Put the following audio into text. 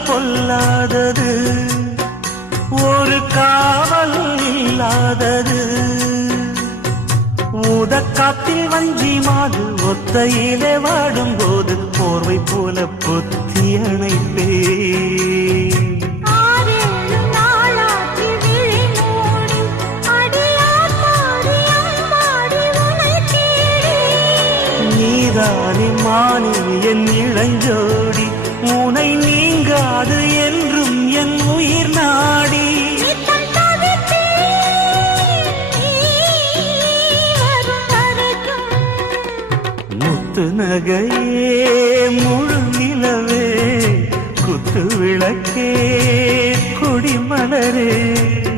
பொல்லாதது ஒரு காவல் இல்லாதது ஊதக்காத்தில் வஞ்சி மாது ஒத்தையிலே வாடும்போது போர்வை போல பொத்தி அணைப்பே நீதானே மானே என் இளஞ்சோடி உனை நீங்காது என்றும் என் உயிர் நாடி முத்து நகையே முழு நிலவே குத்து விளக்கே கொடிமலரே